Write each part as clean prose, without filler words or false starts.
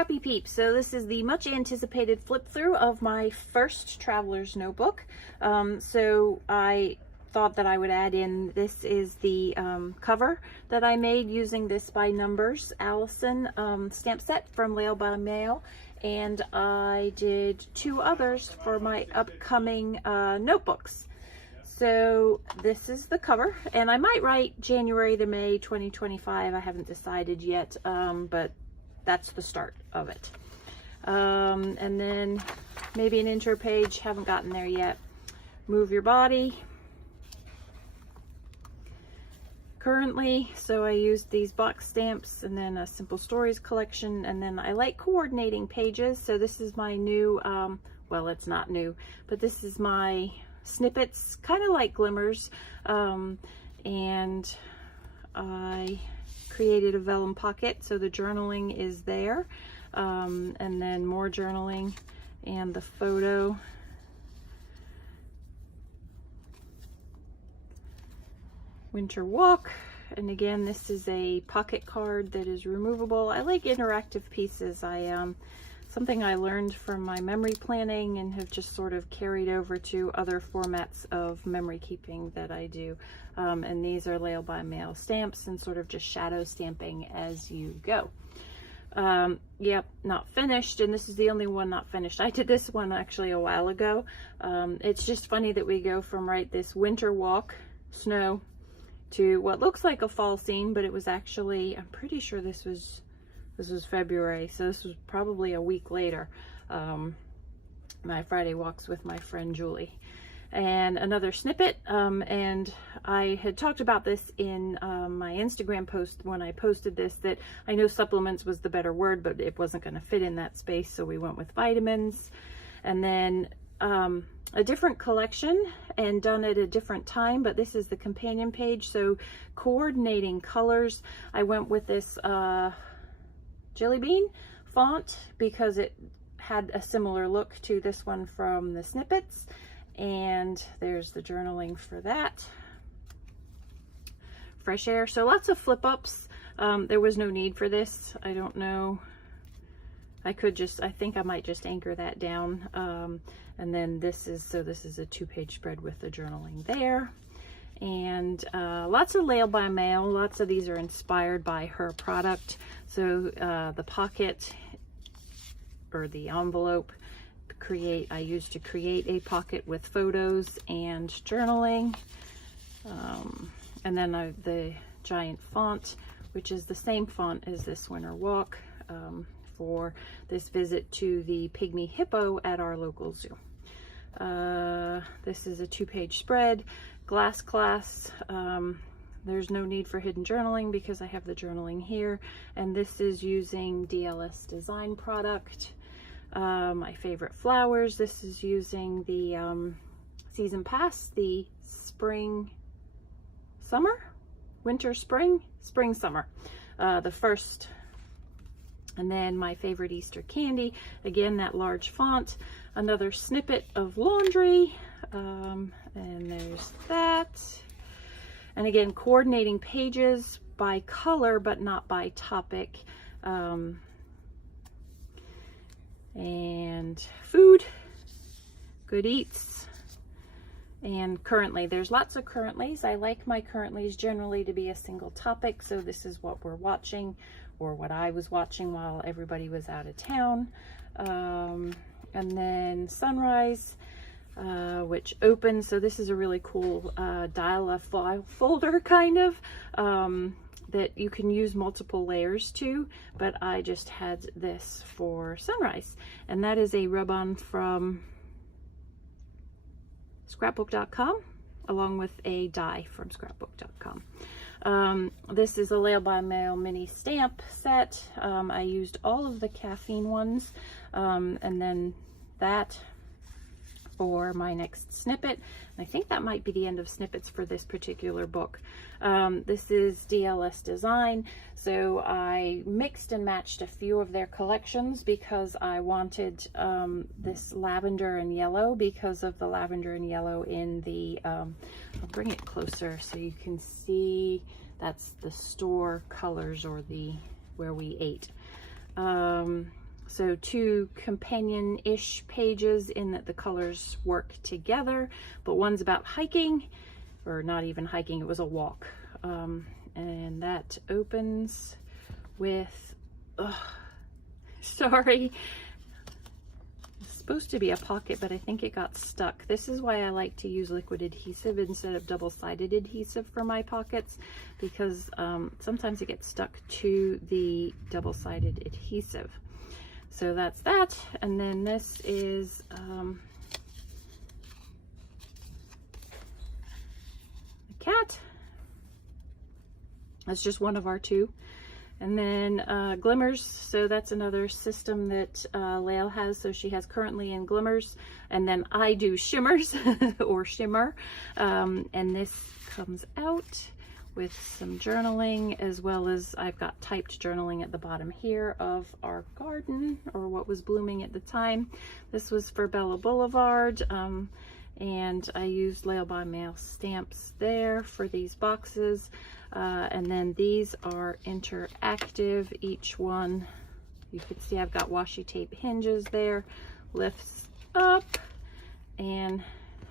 Scrappy peeps. So this is the much anticipated flip through of my first traveler's notebook. So I thought that I would add in, this is the cover that I made using this by Numbers Allison stamp set from Layle by Mail, and I did 2 others for my upcoming notebooks. So this is the cover, and I might write January to May 2025. I haven't decided yet, but that's the start of it. And then maybe an intro page, haven't gotten there yet. Move your body. Currently, so I used these box stamps and then a Simple Stories collection, and then I like coordinating pages. So this is my new, well, it's not new, but this is my snippets, kind of like glimmers, and I created a vellum pocket, so the journaling is there, and then more journaling and the photo. Winter walk, and again, this is a pocket card that is removable. I like interactive pieces. Something I learned from my memory planning and have just sort of carried over to other formats of memory keeping that I do. And these are Layle by Mail stamps and sort of just shadow stamping as you go. Yep, not finished, and this is the only one not finished. I did this one actually a while ago. It's just funny that we go from this winter walk, snow, to what looks like a fall scene, but it was actually, I'm pretty sure this was February, so this was probably a week later. My Friday walks with my friend Julie. And another snippet, and I had talked about this in my Instagram post when I posted this, that I know supplements was the better word, but it wasn't going to fit in that space, so we went with vitamins. And then a different collection and done at a different time, but this is the companion page. So coordinating colors, I went with this Jelly Bean font because it had a similar look to this one from the snippets, and there's the journaling for that. Fresh air, so lots of flip ups. There was no need for this. I don't know, I think I might just anchor that down. And then this is a 2-page spread with the journaling there. And lots of Layle by Mail. Lots of these are inspired by her product. So the pocket, or the envelope, I used to create a pocket with photos and journaling. And then the giant font, which is the same font as this winter walk, for this visit to the pygmy hippo at our local zoo. This is a 2-page spread. Glass class, there's no need for hidden journaling because I have the journaling here, and this is using DLS design product. My favorite flowers, this is using the season pass, the spring summer, winter spring summer, the first. And then my favorite Easter candy, again that large font. Another snippet of laundry, and there's that. And again, coordinating pages by color but not by topic. And food, good eats, and currently. There's lots of currentlies. I like my currentlies generally to be a single topic, so this is what we're watching, or what I was watching while everybody was out of town. And then sunrise, which opens, so this is a really cool dial-up file folder kind of, that you can use multiple layers to, but I just had this for sunrise. And that is a rub-on from scrapbook.com, along with a die from scrapbook.com. This is a Layle by Mail mini stamp set. I used all of the caffeine ones, and then that for my next snippet. And I think that might be the end of snippets for this particular book. This is DLS design. So I mixed and matched a few of their collections because I wanted this lavender and yellow because of the lavender and yellow in the, I'll bring it closer so you can see, that's the store colors, or the where we ate. So 2 companion-ish pages in that the colors work together, but one's about hiking, or not even hiking, it was a walk. And that opens with, sorry, it's supposed to be a pocket, but I think it got stuck. This is why I like to use liquid adhesive instead of double-sided adhesive for my pockets, because sometimes it gets stuck to the double-sided adhesive. So that's that. And then this is a cat. That's just one of our 2. And then glimmers, so that's another system that Layle has. So she has currently in glimmers, and then I do shimmers or shimmer. And this comes out with some journaling, as well as I've got typed journaling at the bottom here of our garden, or what was blooming at the time. This was for Bella Boulevard, and I used Layle by Mail stamps there for these boxes. And then these are interactive. Each one, you can see I've got washi tape hinges there, lifts up and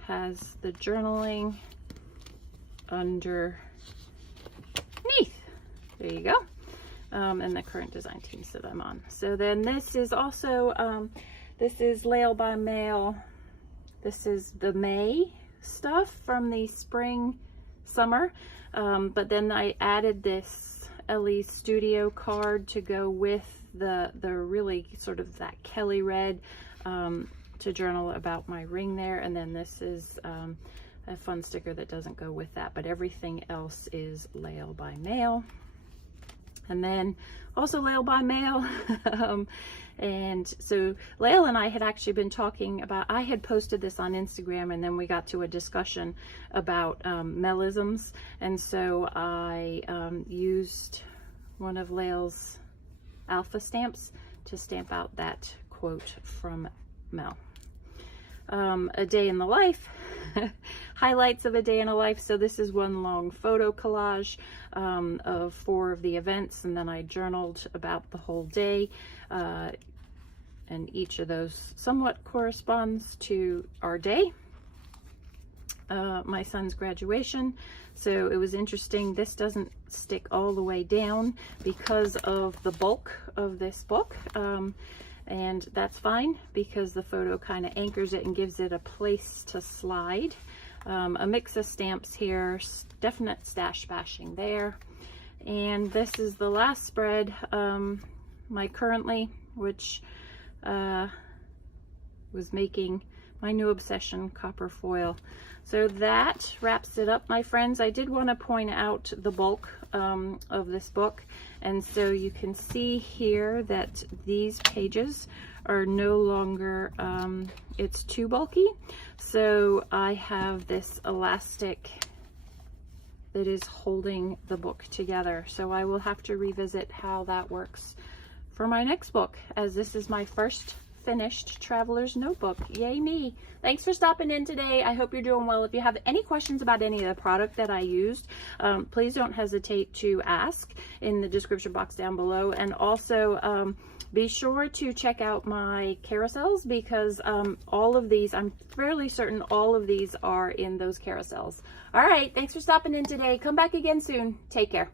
has the journaling underneath. There you go. And the current design teams that I'm on. So then this is also, this is Layle by Mail. This is the May stuff from the spring, summer. But then I added this Ellie Studio card to go with the really sort of that Kelly red, to journal about my ring there. And then this is a fun sticker that doesn't go with that, but everything else is Layle by Mail. And then also Layle by Mail. And so Layle and I had actually been talking about, I had posted this on Instagram, and then we got to a discussion about Melisms. And so I used one of Layle's alpha stamps to stamp out that quote from Mel. A day in the life, highlights of a day in a life. So this is one long photo collage of 4 of the events, and then I journaled about the whole day, and each of those somewhat corresponds to our day. My son's graduation. So it was interesting, this doesn't stick all the way down because of the bulk of this book. And that's fine because the photo kind of anchors it and gives it a place to slide. A mix of stamps here, definite stash bashing there. And this is the last spread, my currently, which was making my new obsession, copper foil. So that wraps it up, my friends. I did want to point out the bulk of this book. And so you can see here that these pages are no longer, it's too bulky. So I have this elastic that is holding the book together. So I will have to revisit how that works for my next book, as this is my first finished Traveler's Notebook. Yay me. Thanks for stopping in today. I hope you're doing well. If you have any questions about any of the product that I used, please don't hesitate to ask in the description box down below. And also be sure to check out my carousels, because all of these, I'm fairly certain all of these are in those carousels. All right, thanks for stopping in today. Come back again soon. Take care.